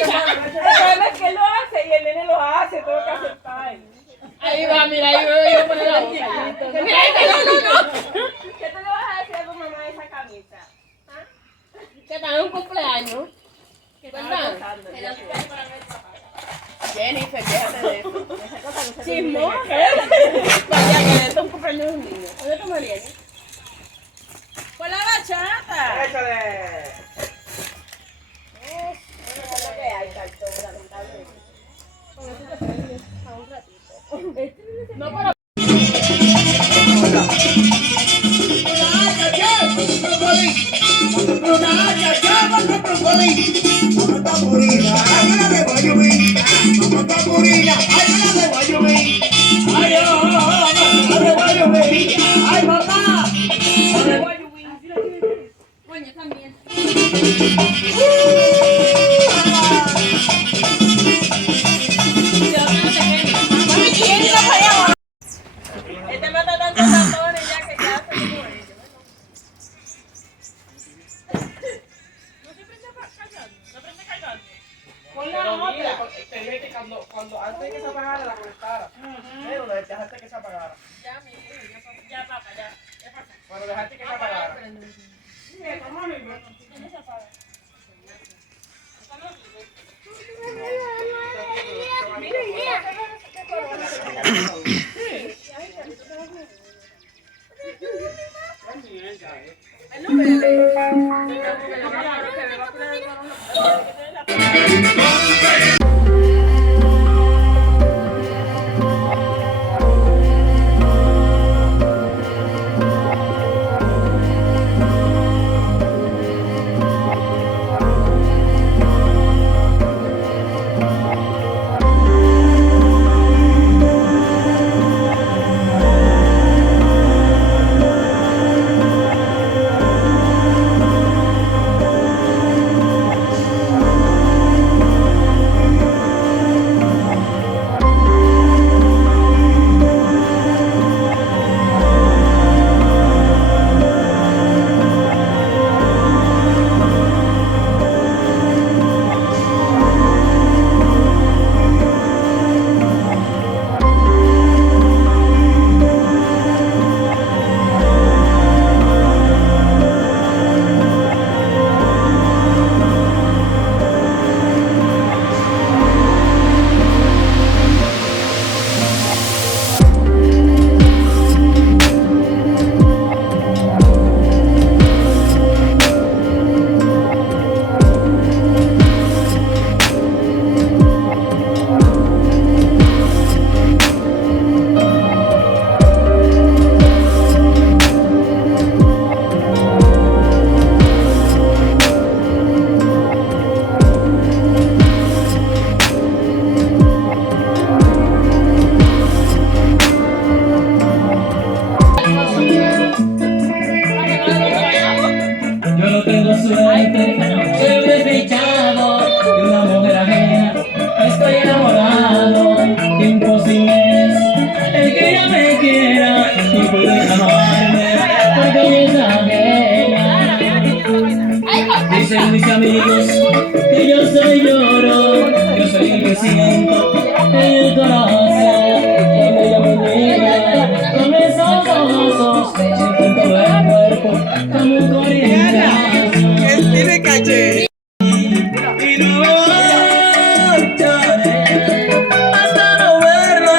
problema es que él lo hace y el nene lo hace, tengo que aceptar. Ahí va, mira, ahí voy a poner la boca. Mira, no. ¿Qué tú le vas a decir a tu mamá de esa camisa? Que está en un cumpleaños. ¿Verdad? Jennifer, déjate de eso. Esa cosa no se Chismo. Vaya, que esto es un cumpleaños de un niño. ¿Dónde está Mariana? ¡Con la bachata! ¡Échale! Eso es lo que hay, cartón, lamentablemente. Con eso te prendes a un ratito. No, pero... Coño, también. Este mata tantos ratones ya que ya hace como ellos. ¿No se prende cargando? ¿No prende cargando? Pon la otra. Te dije que cuando antes de que se apagara la conectara. Pero la dejaste que se apagara. Ya, mi hijo, ya pasa, ya. Ya pasa. Cuando dejaste que se apagara. Mira, ¿cómo me va? ¿Dónde se apaga? Yo no tengo suerte, soy desdichado de una mujer ajena. Estoy enamorado, tiempo sin es el que ella me quiera y puede amarme porque ella es ajena. Dicen mis amigos que yo soy lloro, yo soy el que siento en el corazón. Cuando ella me mira con esos ojos, siento en todo el cuerpo como un corazón. Él tiene caché. Y no lloré hasta no verlo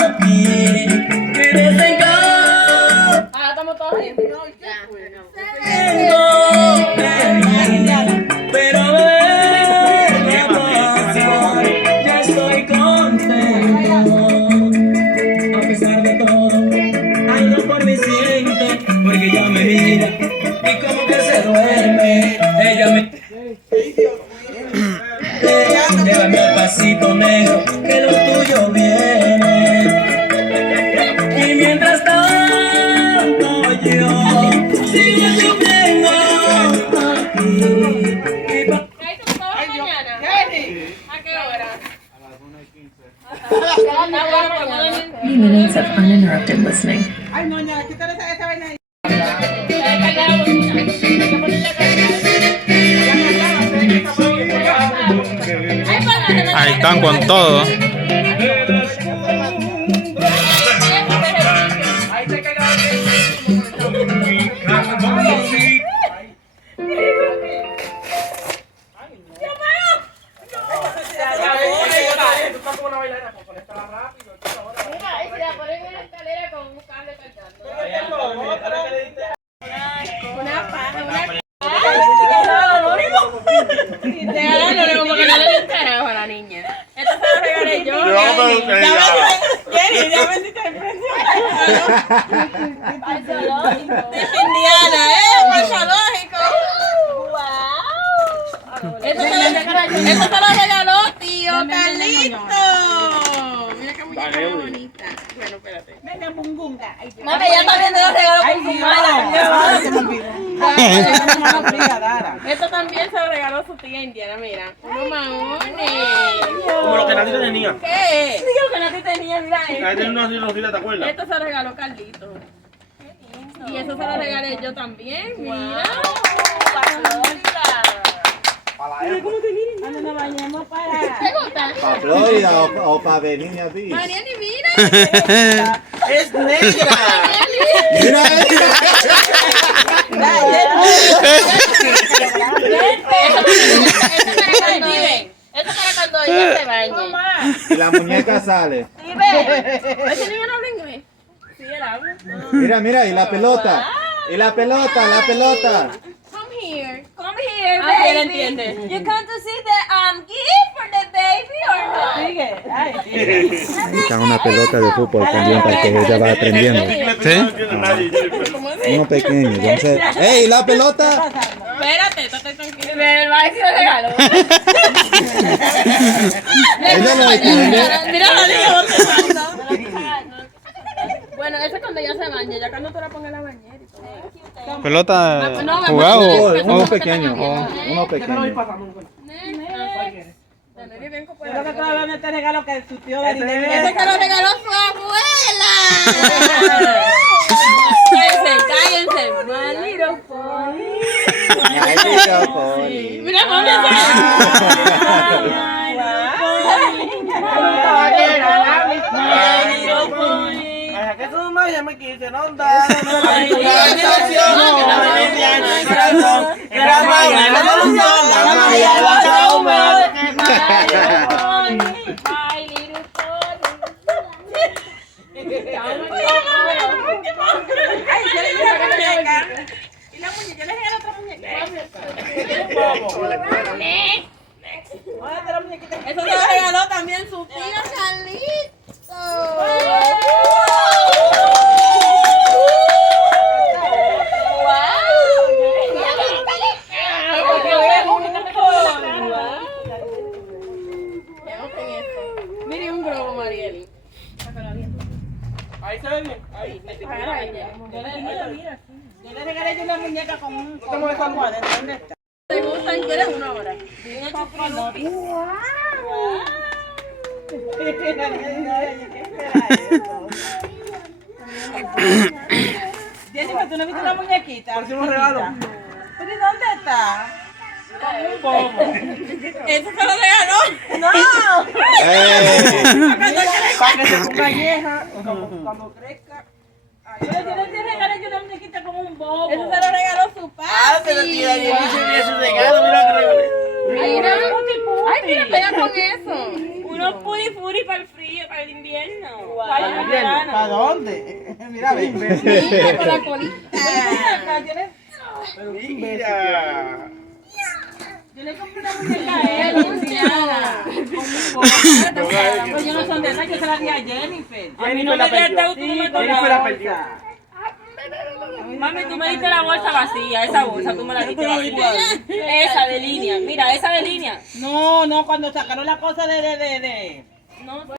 aquí. Que desencanto Ahora estamos todos bien. pero verlo pasar, ya estoy contento. A pesar de todo, algo por mí siente, porque ella me mira y como que se duerme. Ella me llévame al pasito negro, que lo tuyo viene. Y mientras tanto yo sigo sufriendo aquí. Ahí estamos todos mañana. ¿A qué hora? A las 1:15. Está bueno, porque no hay 30 minutes of uninterrupted listening. Ay, no, ya, quítale esa vaina ahí. que descargar la bocina. Hay que ponerle a cargar. Ya, ya, ya, ya, ya, ya, ya, ya, ya, ya, ya, Ahí están con todo. Ahí te queda tú estás como una bailarina, pues conéctala rápido. Mira, y si la ponen en una escalera con un cable cargando. Una paja, una Regalándole como que no le dio un carajo a la niña. Esto se lo regalé yo. Jenny, ya vendiste el precio. falso lógico. Indiana, falso lógico. Esto se lo regaló tío Carlito. Mira qué muñeca más bonita. Bueno, espérate. Venga, bungunga. Mami, ella también te lo regaló con su mano. Se me olvidó. Esto también se lo regaló su tía Indiana, mira. Unos maones. Como lo que Nati tenía. ¿Qué? Digo que Nati tenía, mira Ahí tenía unos rositas, ¿te acuerdas? Esto se lo regaló Carlito. Y eso se lo regalé yo también, mira. Cuando nos bañamos para... ¿Te gusta? ¿Para Florida o para Virginia Beach? Mariani, mira. ¡Es negra! ¡Mira Eso para cuando ella se bañe. Y la muñeca sale. ¿Ese niño no habla inglés? Sí, él habla. Mira, mira, y la pelota. Y la pelota, la pelota. Come here. Come here, Ah, baby. él entiende. You come to see the gift for the baby or not? Sigue. Ay, Necesitan una pelota de fútbol también para que ella vaya aprendiendo. ¿Sí? Uno pequeño, entonces. ¡Ey, la pelota! Espérate, estate tranquilo. Me va a decir el regalo. Ella lo entiende. Mira la niña botando. Bueno, eso es cuando ella se baña, ya cuando tú la pongas en la bañera y todo. Pelota No, jugado. Uno pequeño, uno pequeño. Yo creo que todavía no te regalo que su tío de Eso se lo regaló su abuela. Cállense. My little pony. Ay, mira, pony. Mira, mami. Que tú me llames que se no da. Y la muñeca, yo le regalo otra muñeca. Eso se lo regaló también su tía Carlito. Mire un globo, Marieli. Ahí se ve bien. Ahí. Yo le regalé yo una muñeca con un cuadro. ¿Dónde está? ¿Te gustan? ¿Quieres una hora? Jennifer, ¿tú no viste una muñequita? Parece un regalo. ¿Pero y dónde está? ¿Eso se lo regaló? Para que se ponga vieja. Cuando crezca. Pero yo le regalé yo una muñequita con un bobo. Eso se lo regaló su papi. Pero tía, yo hice su regalo, mira que regalé. Mira. Ay, mira, pega con eso. Unos puri para el frío, para el invierno. ¿Para dónde? Mira, ven. Mira, con la colita. Mira. Yo le compré una muñeca a él, Luciana. pero yo no son de esas, yo se la di a Jennifer. A mí no me diste, tú no me Jennifer la perdió. Mami, tú me diste la bolsa vacía, esa bolsa, tú me la diste vacía. Esa de línea, mira, esa de línea. No, cuando sacaron la cosa de... No,